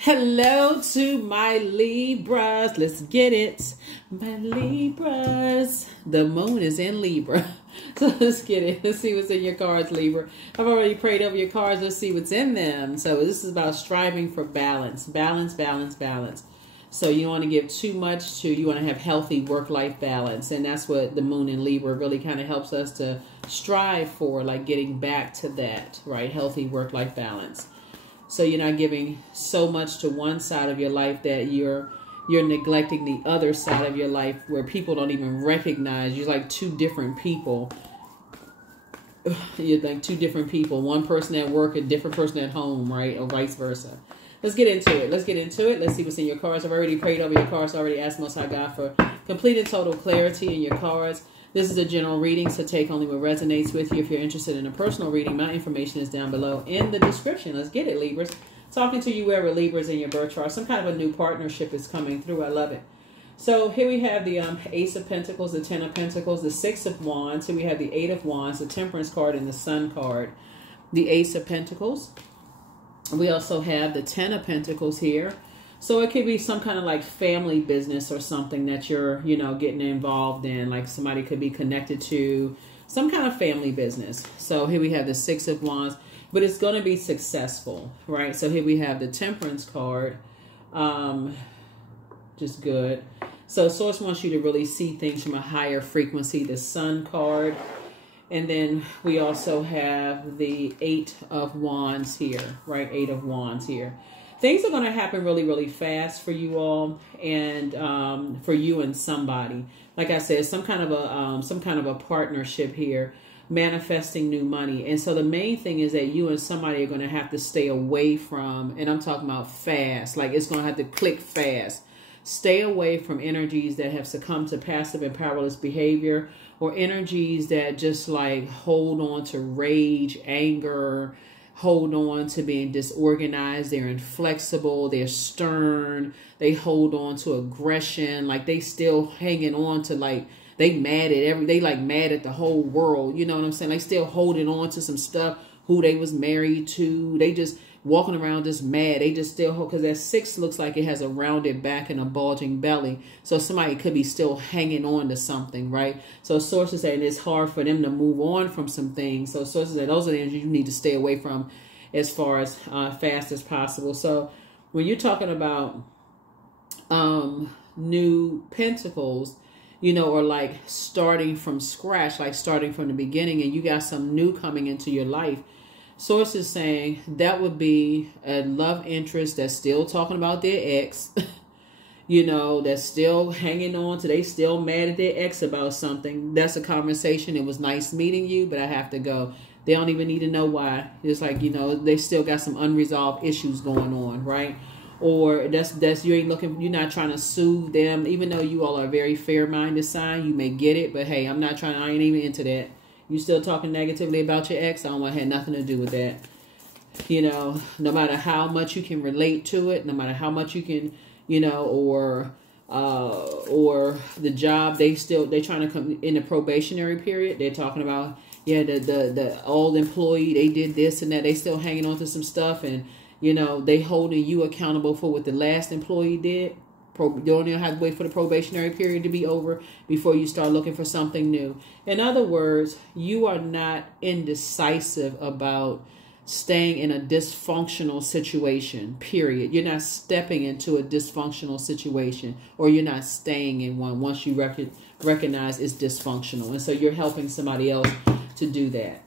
Hello to my Libras. Let's get it. My Libras. The moon is in Libra. So let's get it. Let's see what's in your cards, Libra. I've already prayed over your cards. Let's see what's in them. So this is about striving for balance. Balance, balance, balance. So you don't want to give too much to, you want to have healthy work-life balance. And that's what the moon in Libra really kind of helps us to strive for, like getting back to that, right? Healthy work-life balance. So you're not giving so much to one side of your life that you're neglecting the other side of your life, where people don't even recognize you're like two different people. You're like two different people. One person at work, a different person at home, right? Or vice versa. Let's get into it. Let's get into it. Let's see what's in your cards. I've already prayed over your cards. I already asked Most High God for complete and total clarity in your cards. This is a general reading, so take only what resonates with you. If you're interested in a personal reading, my information is down below in the description. Let's get it, Libras. Talking to you wherever Libras in your birth chart. Some kind of a new partnership is coming through. I love it. So here we have the Ace of Pentacles, the Ten of Pentacles, the Six of Wands. Here we have the Eight of Wands, the Temperance card, and the Sun card. The Ace of Pentacles. We also have the Ten of Pentacles here. So it could be some kind of like family business or something that you're, getting involved in. Like somebody could be connected to some kind of family business. So here we have the Six of Wands, but it's going to be successful, right? So here we have the Temperance card. Just good. So Source wants you to really see things from a higher frequency. The Sun card. And then we also have the Eight of Wands here, right? Eight of Wands here. Things are going to happen really, really fast for you all, and for you and somebody. Like I said, some kind of a partnership here, manifesting new money. And so the main thing is that you and somebody are going to have to stay away from, and I'm talking about fast, like it's going to have to click fast. Stay away from energies that have succumbed to passive and powerless behavior, or energies that just like hold on to rage, anger, hold on to being disorganized. They're inflexible. They're stern. They hold on to aggression. Like they still hanging on to, like they mad at they like mad at the whole world. You know what I'm saying? Like still holding on to some stuff, who they was married to. They just walking around just mad. They just still hold, because that Six looks like it has a rounded back and a bulging belly. So somebody could be still hanging on to something, right? So sources saying it's hard for them to move on from some things. So sources say those are the energies you need to stay away from as far as fast as possible. So when you're talking about new pentacles, or like starting from scratch, like starting from the beginning, and you got some new coming into your life, Source is saying that would be a love interest that's still talking about their ex, that's still hanging on to, they still mad at their ex about something. That's a conversation. It was nice meeting you, but I have to go. They don't even need to know why. It's like, they still got some unresolved issues going on, right? Or that's you're not trying to soothe them, even though you all are a very fair-minded sign. You may get it, but hey, I ain't even into that. You still talking negatively about your ex? I don't want to have nothing to do with that. No matter how much you can relate to it, no matter how much you can, or the job, they trying to come in the probationary period. They're talking about, yeah, the old employee, they did this and that. They still hanging on to some stuff, and they holding you accountable for what the last employee did. You don't even have to wait for the probationary period to be over before you start looking for something new. In other words, you are not indecisive about staying in a dysfunctional situation, period. You're not stepping into a dysfunctional situation, or you're not staying in one once you recognize it's dysfunctional. And so you're helping somebody else to do that.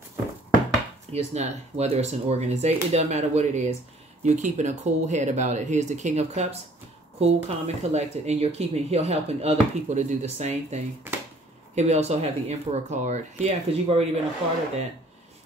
It's not, whether it's an organization, it doesn't matter what it is. You're keeping a cool head about it. Here's the King of Cups. Cool, calm, and collected, and you're helping other people to do the same thing. Here we also have the Emperor card. Yeah, because you've already been a part of that.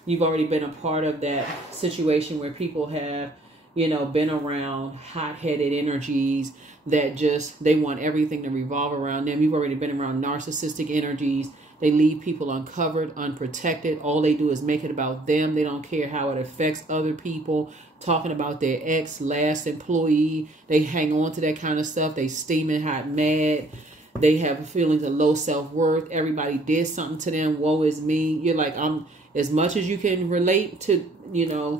You've already been a part of that situation where people have, been around hot-headed energies that just, they want everything to revolve around them. You've already been around narcissistic energies. They leave people uncovered, unprotected. All they do is make it about them. They don't care how it affects other people. Talking about their ex, last employee. They hang on to that kind of stuff. They steaming hot, mad. They have feelings of low self-worth. Everybody did something to them. Woe is me. You're like, as much as you can relate to,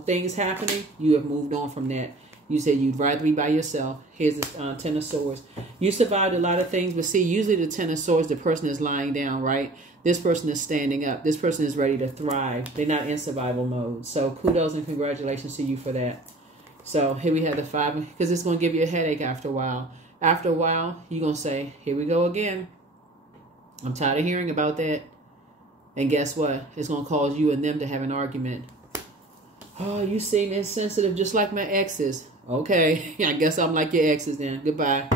things happening, you have moved on from that. You said you'd rather be by yourself. Here's the Ten of Swords. You survived a lot of things, but see, usually the Ten of Swords, the person is lying down, right? This person is standing up. This person is ready to thrive. They're not in survival mode. So kudos and congratulations to you for that. So here we have the 5, because it's going to give you a headache after a while. After a while, you're going to say, here we go again. I'm tired of hearing about that. And guess what? It's going to cause you and them to have an argument. Oh, you seem insensitive just like my exes. Okay, I guess I'm like your exes then. Goodbye.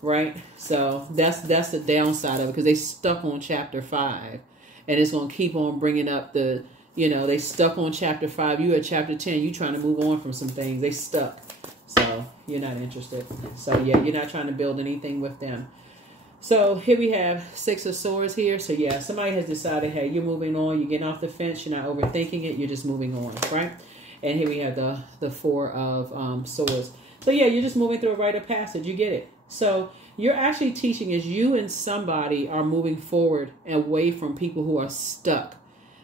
Right? So that's the downside of it, because they stuck on chapter 5. And it's going to keep on bringing up the, you know, they stuck on chapter 5. You at chapter 10. You trying to move on from some things. They stuck. So you're not interested. So yeah, you're not trying to build anything with them. So here we have 6 of Swords here. So yeah, somebody has decided, hey, you're moving on. You're getting off the fence. You're not overthinking it. You're just moving on, right? And here we have the 4 of Swords. So yeah, you're just moving through a rite of passage. You get it. So you're actually teaching is you and somebody are moving forward away from people who are stuck.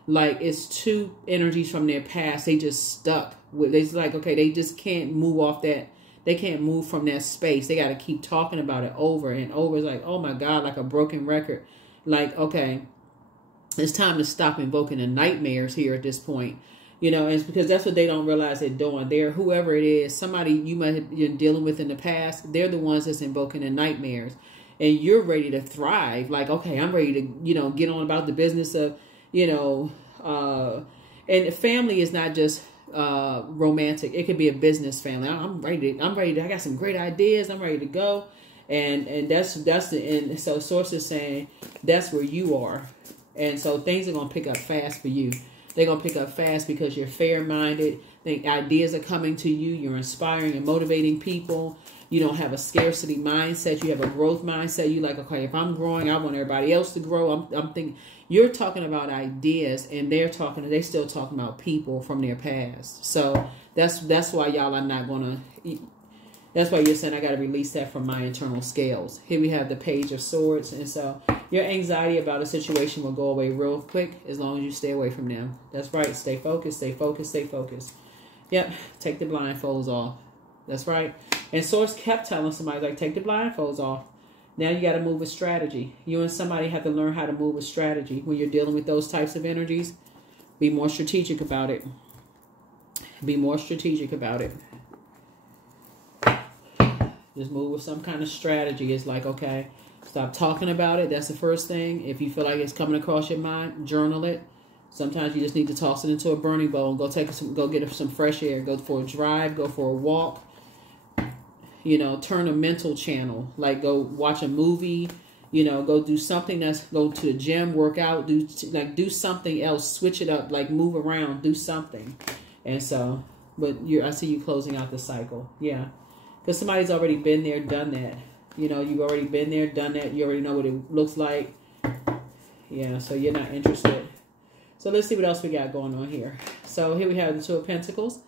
Like it's 2 energies from their past. They just stuck. It's like, okay, they just can't move off that. They can't move from that space. They got to keep talking about it over and over. It's like, oh my God, like a broken record. Like, okay, it's time to stop invoking the nightmares here at this point. You know, it's because that's what they don't realize they're doing. They're whoever it is, somebody you might have been dealing with in the past, they're the ones that's invoking the nightmares. And you're ready to thrive. Like, okay, I'm ready to, you know, get on about the business of, you know, and family is not just romantic. It could be a business family. I'm ready. I got some great ideas. I'm ready to go. And that's and so Source is saying that's where you are. And so things are going to pick up fast for you. They're going to pick up fast because you're fair-minded. The ideas are coming to you. You're inspiring and motivating people. You don't have a scarcity mindset. You have a growth mindset. You're like, okay, if I'm growing, I want everybody else to grow. I'm thinking you're talking about ideas, and they're still talking about people from their past. So that's why y'all are not going to. That's why you're saying I got to release that from my internal scales. Here we have the Page of Swords. And so your anxiety about a situation will go away real quick as long as you stay away from them. That's right. Stay focused, stay focused, stay focused. Yep. Take the blindfolds off. That's right. And Source kept telling somebody, like, take the blindfolds off. Now you got to move with strategy. You and somebody have to learn how to move with strategy. When you're dealing with those types of energies, be more strategic about it. Be more strategic about it. Just move with some kind of strategy. It's like, okay, stop talking about it. That's the first thing. If you feel like it's coming across your mind, journal it. Sometimes you just need to toss it into a burning bowl and go get some fresh air. Go for a drive. Go for a walk. You know, turn a mental channel. Like go watch a movie. You know, go do something go to the gym, work out, do something else. Switch it up. Like move around, do something. And so, but I see you closing out the cycle. Yeah. Because somebody's already been there, done that. You know, you've already been there, done that. You already know what it looks like. Yeah, so you're not interested. So let's see what else we got going on here. So here we have the 2 of Pentacles.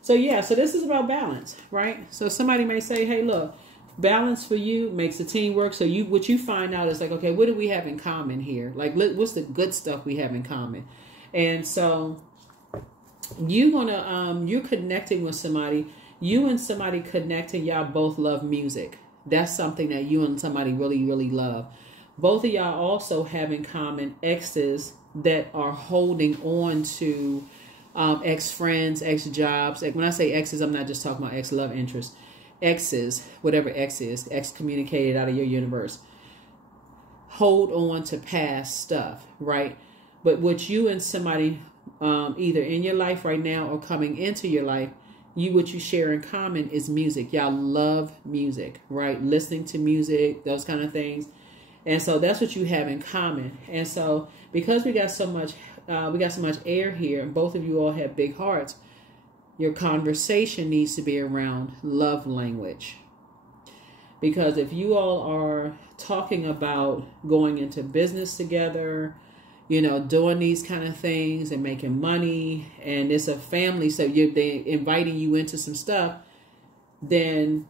So yeah, so this is about balance, right? So somebody may say, hey, look, balance for you makes the team work. So what you find out is like, okay, what do we have in common here? Like, what's the good stuff we have in common? And so you're connecting with somebody. You and somebody connecting, y'all both love music. That's something that you and somebody really, really love. Both of y'all also have in common exes that are holding on to ex-friends, ex-jobs. When I say exes, I'm not just talking about ex-love interest. Exes, whatever ex is, excommunicated out of your universe. Hold on to past stuff, right? But what you and somebody either in your life right now or coming into your life, what you share in common is music. Y'all love music, right? Listening to music, those kind of things. And so that's what you have in common. And so because we got so much air here, and both of you all have big hearts, your conversation needs to be around love language. Because if you all are talking about going into business together, you know, doing these kind of things and making money, and it's a family, so they inviting you into some stuff, then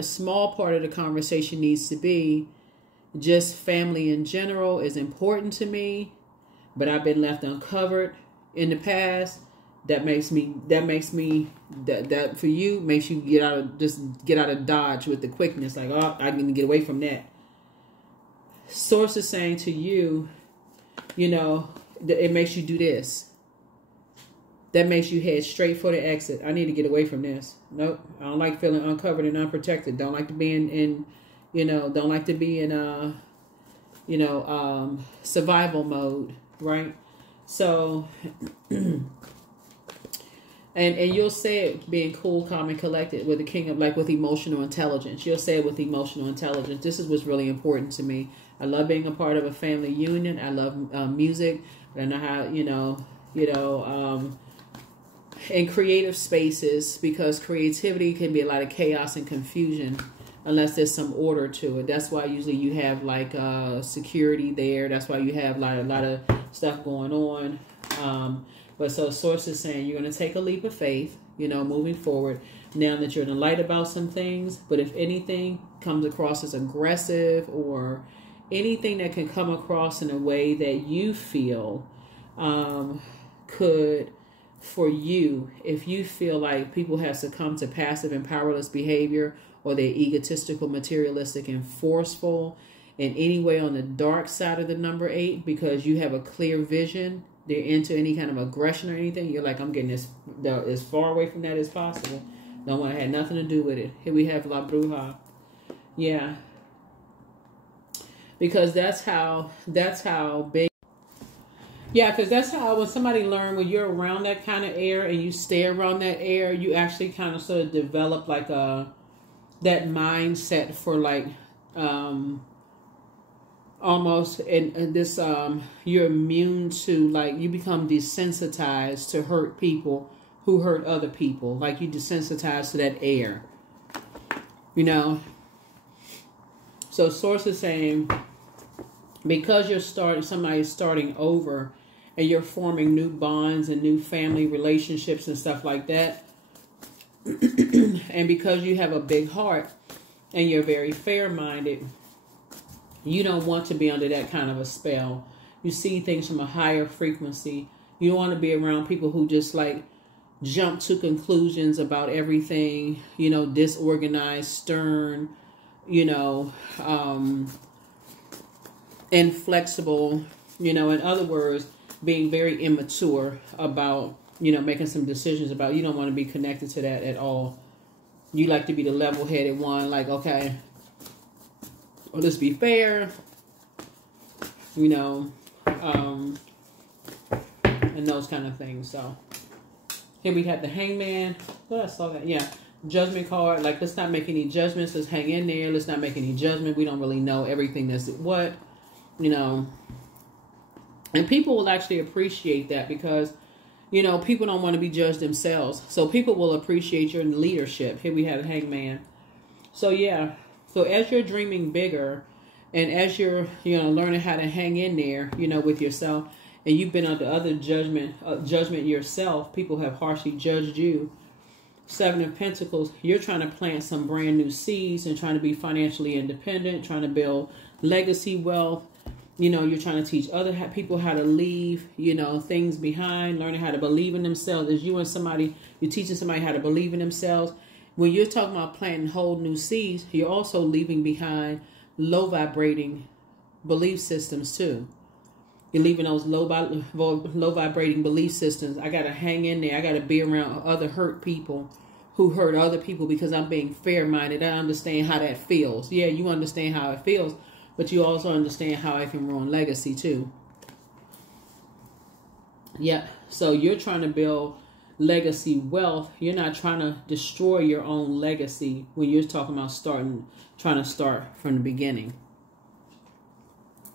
small part of the conversation needs to be just family in general is important to me, but I've been left uncovered in the past. That for you makes you get out of Dodge with the quickness. Like, oh, I can get away from that. Source is saying to you, you know, it makes you do this. That makes you head straight for the exit. I need to get away from this. Nope. I don't like feeling uncovered and unprotected. Don't like to be in don't like to be in survival mode, right? So and you'll say it being cool, calm, and collected with the king of, like, with emotional intelligence. You'll say it with emotional intelligence. This is what's really important to me. I love being a part of a family union. I love music. I know how, in creative spaces, because creativity can be a lot of chaos and confusion unless there's some order to it. That's why usually you have like security there. That's why you have like a lot of stuff going on. But so source is saying you're going to take a leap of faith, moving forward now that you're in the light about some things. But if anything comes across as aggressive or anything that can come across in a way that you feel could, for you, if you feel like people have succumbed to passive and powerless behavior, or they're egotistical, materialistic, and forceful in any way on the dark side of the number 8, because you have a clear vision, they're into any kind of aggression or anything, you're like, I'm getting this as far away from that as possible. Don't want to have nothing to do with it. Here we have La Bruja. Yeah. Because that's how big. Yeah, because that's how when somebody learn, when you're around that kind of air and you stay around that air, you actually kind of sort of develop like that mindset for like almost in this you're immune to, like, you become desensitized to hurt people who hurt other people. Like, you desensitized to that air, So source is saying, because somebody's starting over and you're forming new bonds and new family relationships and stuff like that, and because you have a big heart and you're very fair-minded, you don't want to be under that kind of a spell. You see things from a higher frequency. You don't want to be around people who just like jump to conclusions about everything, disorganized, stern, inflexible, in other words, being very immature about, making some decisions about. You don't want to be connected to that at all. You like to be the level-headed one, like, okay, well, let's be fair, and those kind of things. So here we have the Hangman. Oh, I saw that. Yeah. Judgment card. Like, let's not make any judgments. Let's hang in there. Let's not make any judgment. We don't really know everything that's what, and people will actually appreciate that because, people don't want to be judged themselves. So people will appreciate your leadership. Here we have the Hangman. So yeah. So as you're dreaming bigger and as you're, learning how to hang in there, with yourself, and you've been under other judgment yourself, people have harshly judged you. 7 of Pentacles, you're trying to plant some brand new seeds and trying to be financially independent, trying to build legacy wealth. You're trying to teach other people how to leave, things behind, learning how to believe in themselves. As you're teaching somebody how to believe in themselves. When you're talking about planting whole new seeds, you're also leaving behind low vibrating belief systems too. You're leaving those low vibrating belief systems. I got to hang in there. I got to be around other hurt people who hurt other people because I'm being fair-minded. I understand how that feels. Yeah, you understand how it feels, but you also understand how it can ruin legacy too. Yeah, so you're trying to build legacy wealth. You're not trying to destroy your own legacy when you're talking about trying to start from the beginning.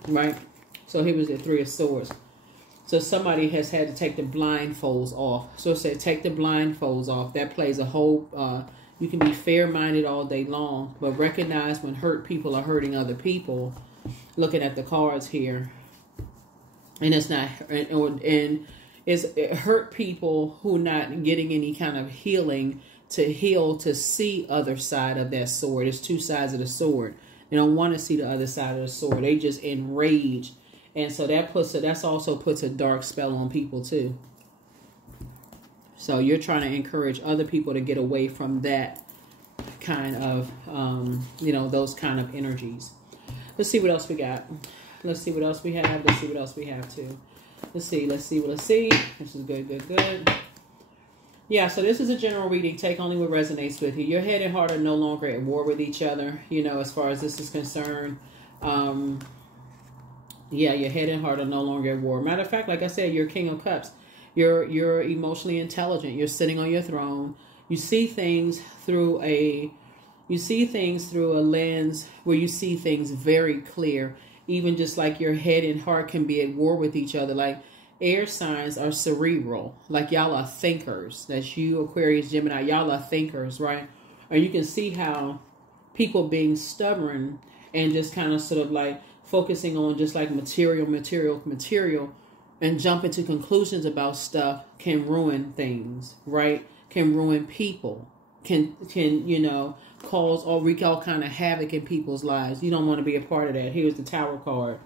Right? So here was the 3 of Swords. So somebody has had to take the blindfolds off. So it said take the blindfolds off. That plays a whole, you can be fair-minded all day long, but recognize when hurt people are hurting other people. Looking at the cards here. And it's not, and it's hurt people who not getting any kind of healing to heal, to see other side of that sword. It's 2 sides of the sword. They don't want to see the other side of the sword. They just enraged. And so that also puts a dark spell on people too. So you're trying to encourage other people to get away from that kind of, you know, those kind of energies. Let's see what else we got. Let's see what else we have. Let's see what else we have too. Let's see. This is good. Yeah, so this is a general reading. Take only what resonates with you. Your head and heart are no longer at war with each other, you know, as far as this is concerned. Yeah, your head and heart are no longer at war. Matter of fact, like I said, you're King of Cups. You're emotionally intelligent. You're sitting on your throne. You see things through a lens where you see things very clear. Even just like your head and heart can be at war with each other. Like air signs are cerebral. Like y'all are thinkers. That's you, Aquarius, Gemini. Y'all are thinkers, right? And you can see how people being stubborn and just kind of sort of like focusing on just like material, and jumping to conclusions about stuff can ruin things, right? Can ruin people, can you know, cause or wreak all kind of havoc in people's lives. You don't want to be a part of that. Here's the Tower card,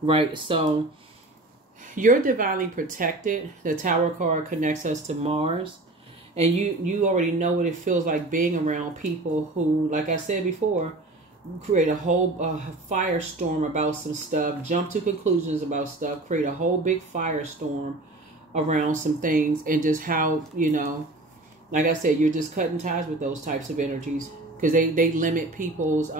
right? So you're divinely protected. The Tower card connects us to Mars, and you already know what it feels like being around people who, like I said before, create a whole firestorm about some stuff, jump to conclusions about stuff, create a whole big firestorm around some things, and just how, you know, like I said, you're just cutting ties with those types of energies because they limit people's,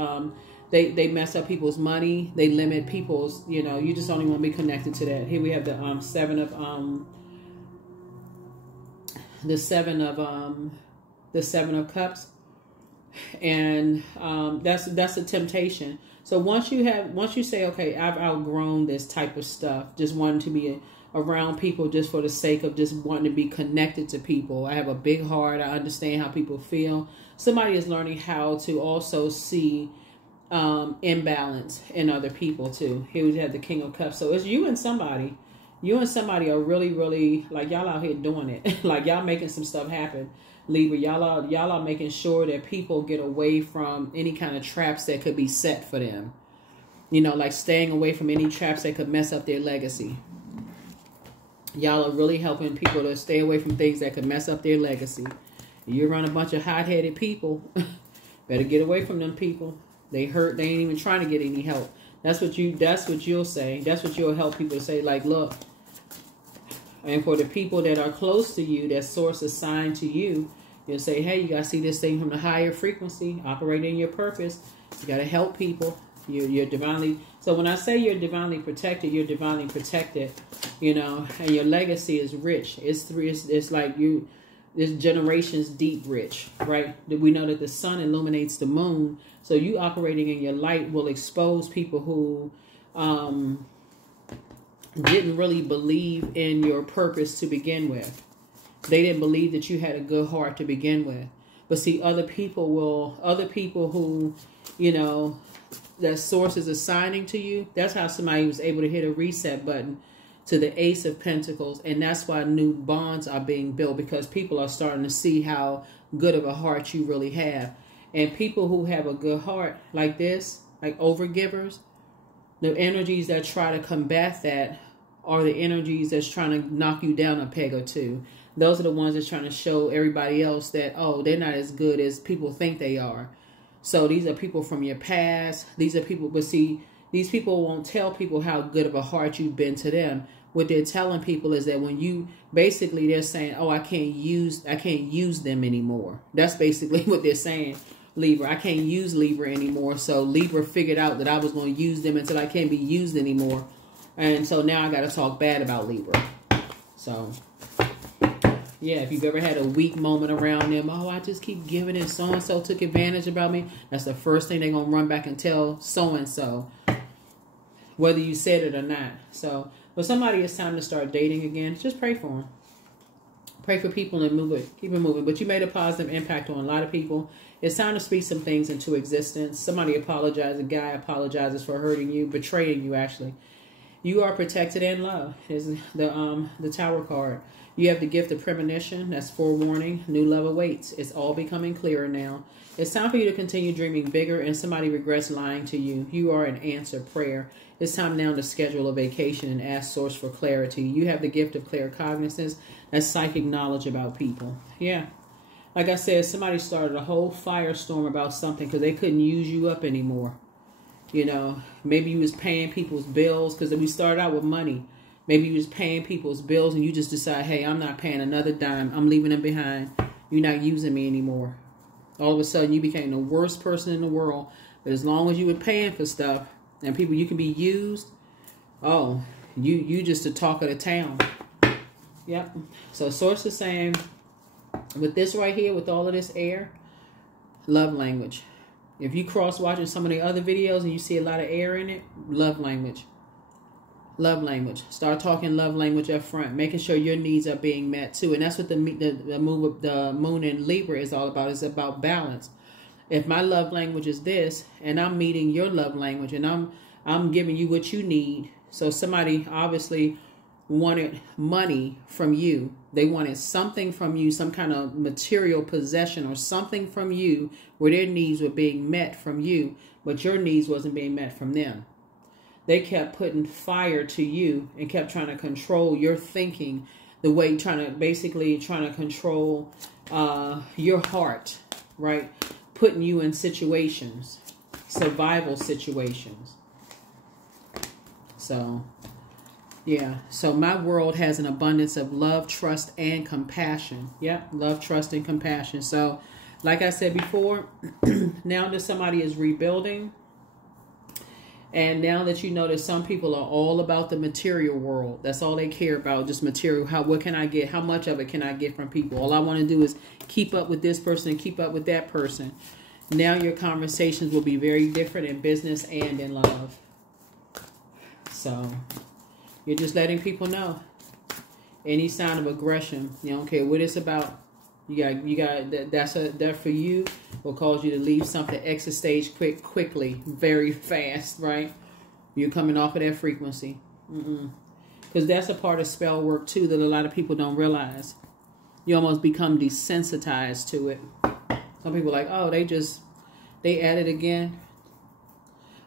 they mess up people's money, they limit people's, you know, you just only want to be connected to that. Here we have the seven of cups. And that's a temptation. So once you say, okay, I've outgrown this type of stuff, just wanting to be around people just for the sake of just wanting to be connected to people. I have a big heart. I understand how people feel. Somebody is learning how to also see imbalance in other people too. Here we have the King of Cups. So it's you and somebody. You and somebody are really, really, like, y'all out here doing it. Like, y'all making some stuff happen. Libra, y'all are making sure that people get away from any kind of traps that could be set for them. You know, like staying away from any traps that could mess up their legacy. Y'all are really helping people to stay away from things that could mess up their legacy. You're around a bunch of hot-headed people. Better get away from them people. They hurt. They ain't even trying to get any help. That's what you'll say. That's what you'll help people to say. Like, look. And for the people that are close to you, that source assigned to you, you'll say, hey, you got to see this thing from the higher frequency, operating your purpose. You got to help people. You're divinely. So when I say you're divinely protected, you know, and your legacy is rich. It's like it's generations deep rich, right? We know that the sun illuminates the moon. So you operating in your light will expose people who didn't really believe in your purpose to begin with. They didn't believe that you had a good heart to begin with. But see, other people who, you know, that source is assigning to you, that's how somebody was able to hit a reset button to the Ace of Pentacles. And that's why new bonds are being built, because people are starting to see how good of a heart you really have. And people who have a good heart like this, like overgivers, the energies that try to combat that are the energies that's trying to knock you down a peg or two. Those are the ones that's trying to show everybody else that, oh, they're not as good as people think they are. So these are people from your past. These are people, but see, these people won't tell people how good of a heart you've been to them. What they're telling people is that when you, basically they're saying, oh, I can't use them anymore. That's basically what they're saying. Libra, I can't use Libra anymore. So Libra figured out that I was going to use them until I can't be used anymore. And so now I got to talk bad about Libra. So, yeah, if you've ever had a weak moment around them, oh, I just keep giving it, so-and-so took advantage about me. That's the first thing they're going to run back and tell so-and-so, whether you said it or not. So, for somebody, it's time to start dating again. Just pray for them. Pray for people and move it. Keep it moving. But you made a positive impact on a lot of people. It's time to speak some things into existence. Somebody apologizes. A guy apologizes for hurting you, betraying you, actually. You are protected and loved. Is the Tower card. You have the gift of premonition. That's forewarning. New love awaits. It's all becoming clearer now. It's time for you to continue dreaming bigger, and somebody regrets lying to you. You are an answered prayer. It's time now to schedule a vacation and ask Source for clarity. You have the gift of claircognizance. That's psychic knowledge about people. Yeah. Like I said, somebody started a whole firestorm about something because they couldn't use you up anymore. You know, maybe you was paying people's bills because we started out with money. Maybe you was paying people's bills and you just decide, hey, I'm not paying another dime. I'm leaving them behind. You're not using me anymore. All of a sudden, you became the worst person in the world. But as long as you were paying for stuff and people, you can be used. Oh, you just the talk of the town. Yep. So Source is saying, with this right here, with all of this air, love language. If you cross watching some of the other videos and you see a lot of air in it, love language. Love language. Start talking love language up front, making sure your needs are being met too. And that's what the moon in Libra is all about. It's about balance. If my love language is this, and I'm meeting your love language, and I'm giving you what you need. So somebody obviously wanted money from you. They wanted something from you, some kind of material possession or something from you where their needs were being met from you, but your needs wasn't being met from them. They kept putting fire to you and kept trying to control your thinking, the way trying to control your heart, right? Putting you in situations, survival situations. So, yeah. So my world has an abundance of love, trust, and compassion. Yep. Love, trust, and compassion. So, like I said before, now that somebody is rebuilding, and now that you know that some people are all about the material world, that's all they care about, just material. What can I get? How much of it can I get from people? All I want to do is keep up with this person and keep up with that person. Now your conversations will be very different in business and in love. So you're just letting people know. Any sign of aggression, you don't care what it's about. You got that for you will cause you to leave something, exit stage quickly, very fast, right? You're coming off of that frequency. Because that's a part of spell work too that a lot of people don't realize. You almost become desensitized to it. Some people are like, oh, they at it again.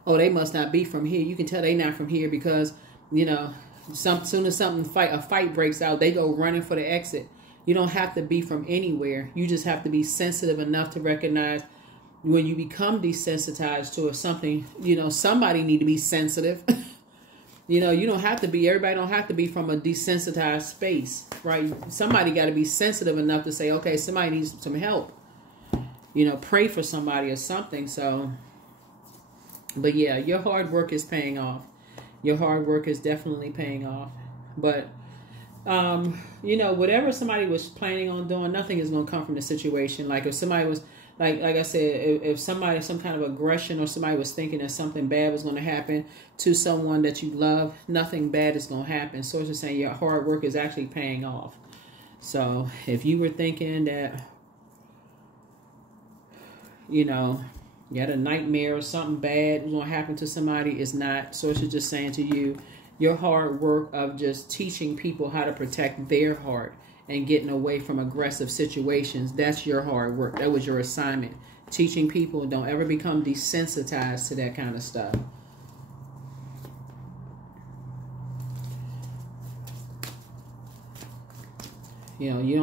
Oh, they must not be from here. You can tell they not from here because, you know, soon as a fight breaks out, they go running for the exit. You don't have to be from anywhere. You just have to be sensitive enough to recognize when you become desensitized to something, you know, somebody need to be sensitive. You know, you don't have to be, everybody don't have to be from a desensitized space, right? Somebody got to be sensitive enough to say, okay, somebody needs some help. You know, pray for somebody or something. So, but yeah, your hard work is paying off. Your hard work is definitely paying off. But you know, whatever somebody was planning on doing, nothing is going to come from the situation. Like if somebody was, like I said, if somebody, some kind of aggression or somebody was thinking that something bad was going to happen to someone that you love, nothing bad is going to happen. So it's just saying your hard work is actually paying off. So if you were thinking that, you know, you had a nightmare or something bad was going to happen to somebody, it's not. So it's just saying to you, your hard work of just teaching people how to protect their heart and getting away from aggressive situations, that's your hard work. That was your assignment. Teaching people, don't ever become desensitized to that kind of stuff. You know, you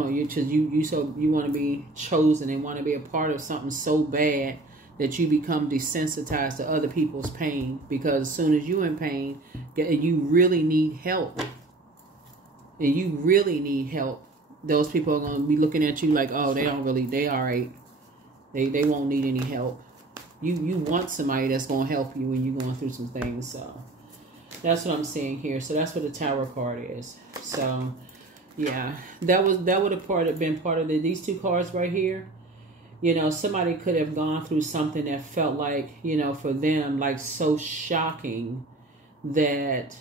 want to be chosen and want to be a part of something so bad that you become desensitized to other people's pain, because as soon as you're in pain, you really need help. And you really need help. Those people are going to be looking at you like, oh, they all right. They won't need any help. You want somebody that's going to help you when you're going through some things. So that's what I'm seeing here. So that's what the Tower card is. So yeah, that would have been part of these two cards right here. You know, somebody could have gone through something that felt like, you know, for them, like so shocking that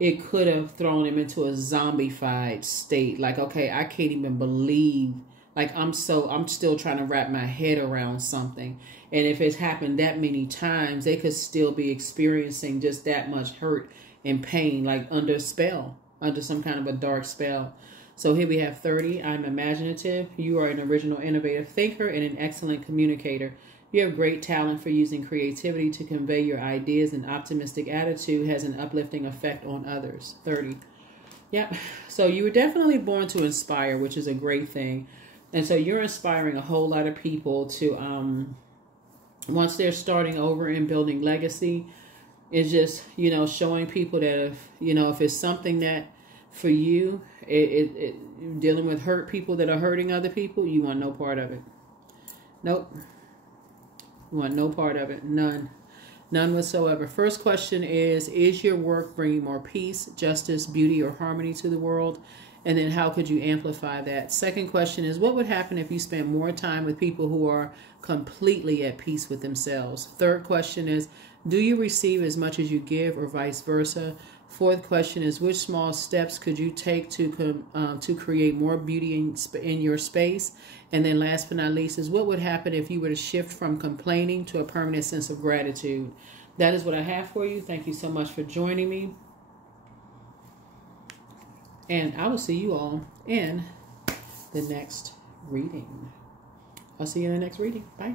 it could have thrown them into a zombified state. Like, okay, I can't even believe, like, I'm still trying to wrap my head around something. And if it's happened that many times, they could still be experiencing just that much hurt and pain, like under a spell, under some kind of a dark spell. So here we have 30. I'm imaginative. You are an original, innovative thinker and an excellent communicator. You have great talent for using creativity to convey your ideas, and optimistic attitude has an uplifting effect on others. 30. Yep. So you were definitely born to inspire, which is a great thing. And so you're inspiring a whole lot of people to, once they're starting over and building legacy, it's just, you know, showing people that if, you know, if it's something that for you, dealing with hurt people that are hurting other people, you want no part of it. Nope. You want no part of it. None. None whatsoever. First question is your work bringing more peace, justice, beauty, or harmony to the world? And then how could you amplify that? Second question is, what would happen if you spent more time with people who are completely at peace with themselves? Third question is, do you receive as much as you give, or vice versa? Fourth question is, which small steps could you take to create more beauty in your space? And then last but not least is, what would happen if you were to shift from complaining to a permanent sense of gratitude? That is what I have for you. Thank you so much for joining me. And I will see you all in the next reading. I'll see you in the next reading. Bye.